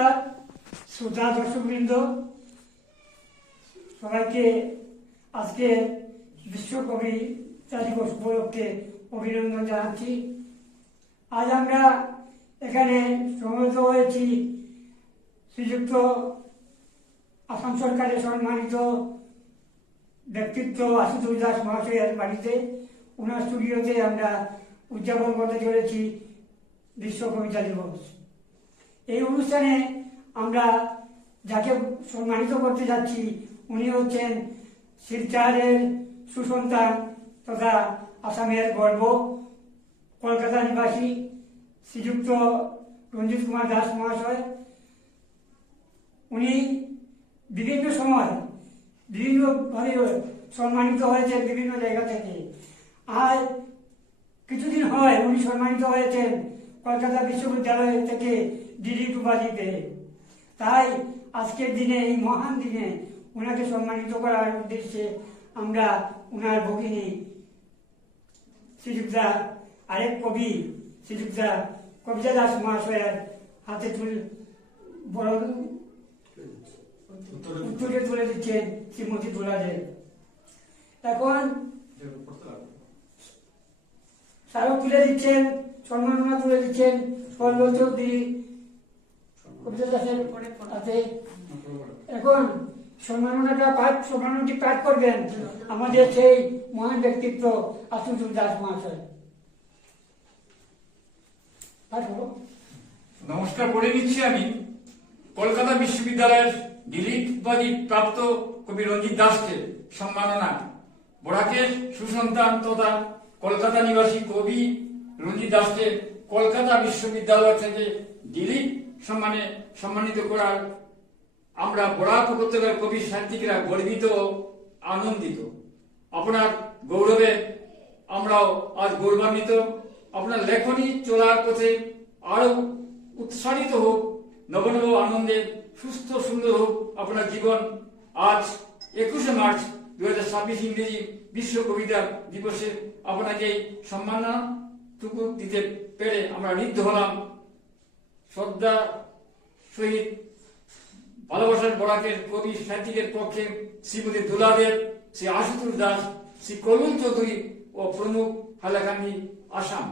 নমস্কার শ্রোতা দর্শকবৃন্দ, সবাইকে আজকে বিশ্ব কবিতা দিবস উপলক্ষে অভিনন্দন জানাচ্ছি। আজ আমরা এখানে সমবেত হয়েছি শ্রীযুক্ত আসাম সরকারের সম্মানিত ব্যক্তিত্ব আশুতোষ দাস মহাশয়ের বাড়িতে, ওনার স্টুডিওতে আমরা উদযাপন করতে চলেছি বিশ্ব কবিতা দিবস। এই অনুষ্ঠানে আমরা যাকে সম্মানিত করতে যাচ্ছি উনি হচ্ছেন শিলচরের সুসন্তান তথা আসামের গর্ব, কলকাতা নিবাসী শ্রীযুক্ত রঞ্জিত কুমার দাস মহাশয়। উনি বিভিন্ন সময় বিভিন্নভাবে সম্মানিত হয়েছেন বিভিন্ন জায়গা থেকে। আর কিছুদিন হয় উনি সম্মানিত হয়েছেন কলকাতা বিশ্ববিদ্যালয় থেকে ডিলিট উপাধি পেয়ে। তাই আজকের দিনে, এই মহান দিনে ওনাকে সম্মানিত করার উদ্দেশ্যে আমরা ওনার ভগিনী শ্রীযুক্তা আরেক কবি শ্রীযুক্তা কবিতা দাস মহাশয়ের হাতে উত্তরে তুলে দিচ্ছেন শ্রীমতী দুলাদের। এখন স্মারক তুলে দিচ্ছেন, সম্মাননা তুলে দিচ্ছেন সর্ব চৌধুরী কবিতা দাসের হাতে। এখন সম্মাননাটি পাঠ করবেন আমাদের সেই মহান ব্যক্তিত্ব আশুতোষ দাস মহাশয়। নমস্কার করে নিচ্ছি আমি কলকাতা বিশ্ববিদ্যালয়ের ডিলিট উপাধি প্রাপ্ত কবি রঞ্জিত দাসকে সম্মাননা। বরাকের সুসন্তান তথা কলকাতা নিবাসী কবি রঞ্জিত দাসকে কলকাতা বিশ্ববিদ্যালয় থেকে ডিলিট সম্মানে সম্মানিত করার আমরা বরাক উপত্যকার কবি সাহিত্যিকরা গর্বিত ও আনন্দিত। আপনার গৌরবে আমরাও আজ গৌরবান্বিত। আপনার লেখনী চলার পথে আরো উৎসাহিত হোক, নবনব আনন্দে সুস্থ সুন্দর হোক আপনার জীবন। আজ 21শে মার্চ 2026 ইংরেজি বিশ্ব কবিতা দিবসে আপনাকে সম্মাননাটুকু দিতে পেরে আমরা ঋদ্ধ হলাম। শ্রদ্ধা সহিত ভালোবাসার বরাকের কবি সাহিত্যিকের পক্ষে শ্রীমতী দুলাদেব, শ্রী আশুতোষ দাস, শ্রী কল্যাণ চৌধুরী ও প্রমুখ হাইলাকান্দি, আসাম।